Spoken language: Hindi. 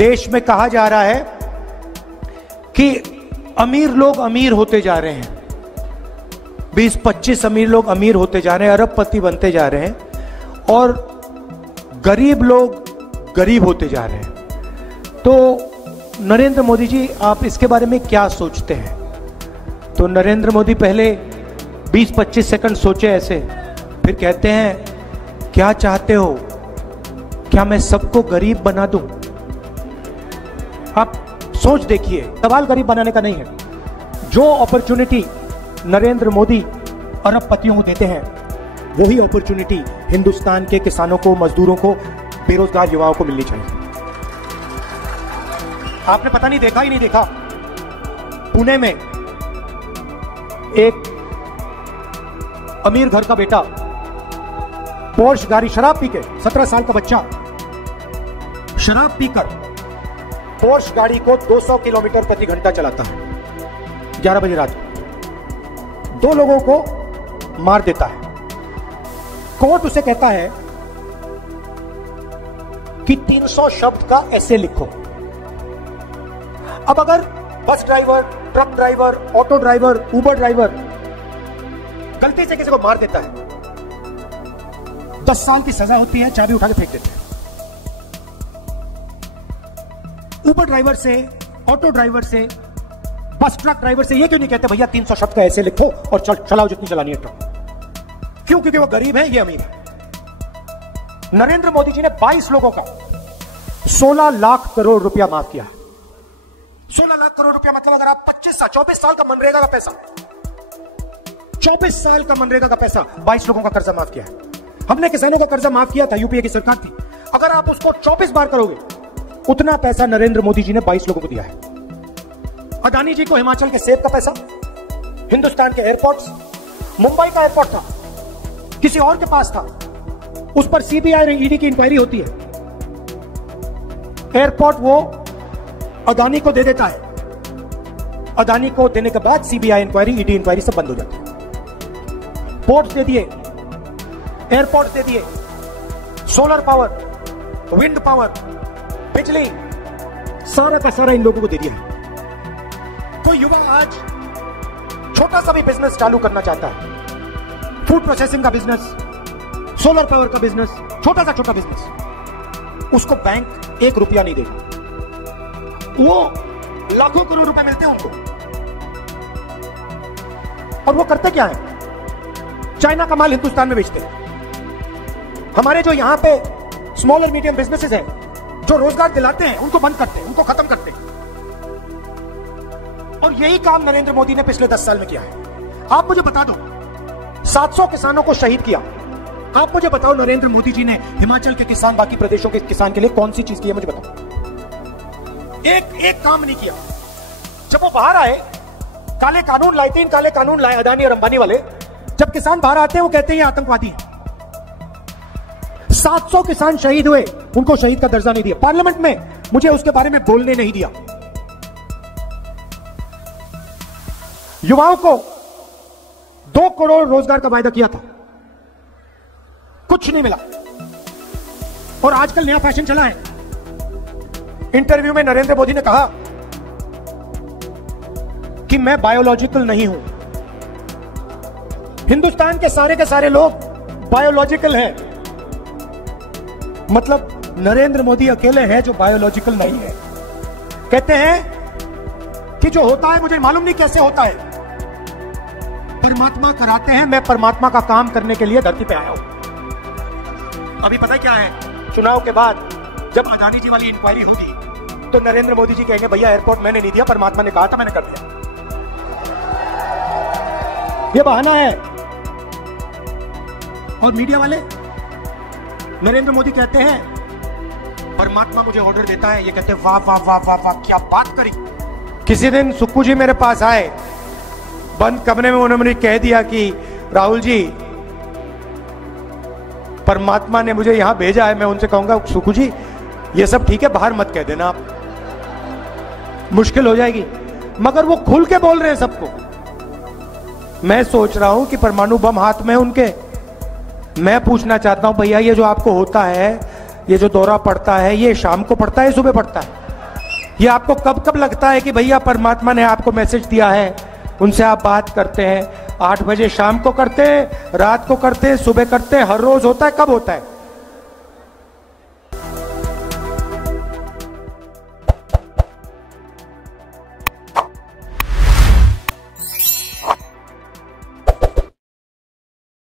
देश में कहा जा रहा है कि अमीर लोग अमीर होते जा रहे हैं, 20-25 अमीर लोग अमीर होते जा रहे हैं, अरबपति बनते जा रहे हैं, और गरीब लोग गरीब होते जा रहे हैं। तो नरेंद्र मोदी जी, आप इसके बारे में क्या सोचते हैं? तो नरेंद्र मोदी पहले 20-25 सेकंड सोचे ऐसे, फिर कहते हैं क्या चाहते हो, क्या मैं सबको गरीब बना दूं? आप सोच देखिए, सवाल गरीब बनाने का नहीं है। जो अपॉर्चुनिटी नरेंद्र मोदी अरबपतियों को देते हैं, वही अपॉर्चुनिटी हिंदुस्तान के किसानों को, मजदूरों को, बेरोजगार युवाओं को मिलनी चाहिए। आपने पता नहीं देखा ही नहीं देखा, पुणे में एक अमीर घर का बेटा पोर्श गाड़ी, शराब पी के, 17 साल का बच्चा शराब पीकर पोर्श गाड़ी को 200 किलोमीटर प्रति घंटा चलाता है, 11 बजे रात को 2 लोगों को मार देता है। कोर्ट उसे कहता है कि 300 शब्द का ऐसे लिखो। अब अगर bus driver, truck driver, auto driver, Uber driver गलती से किसी को मार देता है, 10 साल की सजा होती है, चाबी उठा के फेंक देते हैं। उबर ड्राइवर से, ऑटो ड्राइवर से, बस ट्रक ड्राइवर से ये क्यों नहीं कहते भैया 300 शब्द का ऐसे लिखो और चलाओ जितनी चलानी है ट्रक? क्यों? क्योंकि वो गरीब है, ये अमीर है। नरेंद्र मोदी जी ने 22 लोगों का 16 लाख करोड़ रुपया माफ किया। 16 लाख करोड़ रुपया मतलब अगर आप 24 साल का मनरेगा का पैसा, 24 साल का मनरेगा का पैसा, 22 लोगों का कर्जा माफ किया है। हमने किसानों का कर्जा माफ किया था, यूपीए की सरकार थी। अगर आप उसको 24 बार करोगे, उतना पैसा नरेंद्र मोदी जी ने 22 लोगों को दिया है। अदानी जी को हिमाचल के सेब का पैसा, हिंदुस्तान के एयरपोर्ट्स, मुंबई का एयरपोर्ट था, किसी और के पास था, उस पर सीबीआई और ईडी की इंक्वायरी होती है। एयरपोर्ट वो अदानी को दे देता है, अदानी को देने के बाद सीबीआई इंक्वायरी, ईडी इंक्वायरी सब बंद हो जाती है। पोर्ट दे दिए, एयरपोर्ट दे दिए, सोलर पावर, विंड पावर, बिजली, सारा का सारा इन लोगों को दे दिया है। कोई युवा आज छोटा सा भी बिजनेस चालू करना चाहता है, फूड प्रोसेसिंग का बिजनेस, सोलर पावर का बिजनेस, छोटा सा छोटा बिजनेस, उसको बैंक 1 रुपया नहीं देगा। वो लाखों करोड़ रुपए मिलते हैं उनको, और वो करते क्या है? चाइना का माल हिंदुस्तान में बेचते हैं। हमारे जो यहां पे स्मॉल एंड मीडियम बिजनेसेस हैं, जो रोजगार दिलाते हैं, उनको बंद करते हैं, उनको खत्म करते हैं। और यही काम नरेंद्र मोदी ने पिछले 10 साल में किया है। आप मुझे बता दो, 700 किसानों को शहीद किया। आप मुझे बताओ नरेंद्र मोदी जी ने हिमाचल के किसान, बाकी प्रदेशों के किसान के लिए कौन सी चीज की है? मुझे बताओ। एक काम नहीं किया। जब वो बाहर आए, काले कानून लाए, 3 काले कानून लाए अदानी और अंबानी वाले। जब किसान बाहर आते हैं, वो कहते हैं ये आतंकवादी है। 700 किसान शहीद हुए, उनको शहीद का दर्जा नहीं दिया। पार्लियामेंट में मुझे उसके बारे में बोलने नहीं दिया। युवाओं को 2 करोड़ रोजगार का वायदा किया था, कुछ नहीं मिला। और आजकल नया फैशन चला है। इंटरव्यू में नरेंद्र मोदी ने कहा कि मैं बायोलॉजिकल नहीं हूं। हिंदुस्तान के सारे लोग बायोलॉजिकल हैं, मतलब नरेंद्र मोदी अकेले हैं जो बायोलॉजिकल नहीं है। कहते हैं कि जो होता है मुझे मालूम नहीं कैसे होता है, परमात्मा कराते हैं, मैं परमात्मा का काम करने के लिए धरती पे आया हूं। अभी पता क्या है, चुनाव के बाद जब अदानी जी वाली इंक्वायरी होगी, तो नरेंद्र मोदी जी कहेंगे भैया एयरपोर्ट मैंने नहीं दिया, परमात्मा ने कहा था, मैंने कर दिया। ये बहाना है। और मीडिया वाले, नरेंद्र मोदी कहते हैं परमात्मा मुझे ऑर्डर देता है, ये कहते हैं वाह वाह वाह वाह वाह क्या बात करी। किसी दिन सुक्कू जी मेरे पास आए, बंद कमरे में उन्होंने कह दिया कि राहुल जी परमात्मा ने मुझे यहां भेजा है। मैं उनसे कहूंगा सुक्कू जी ये सब ठीक है, बाहर मत कह देना, आप मुश्किल हो जाएगी। मगर वो खुल के बोल रहे हैं सबको। मैं सोच रहा हूं कि परमाणु बम हाथ में उनके। मैं पूछना चाहता हूं भैया, ये जो आपको होता है, ये जो दौरा पड़ता है, ये शाम को पड़ता है, सुबह पड़ता है? ये आपको कब कब लगता है कि भैया परमात्मा ने आपको मैसेज दिया है, उनसे आप बात करते हैं? 8 बजे शाम को करते हैं, रात को करते हैं, सुबह करते हैं, हर रोज होता है? कब होता है?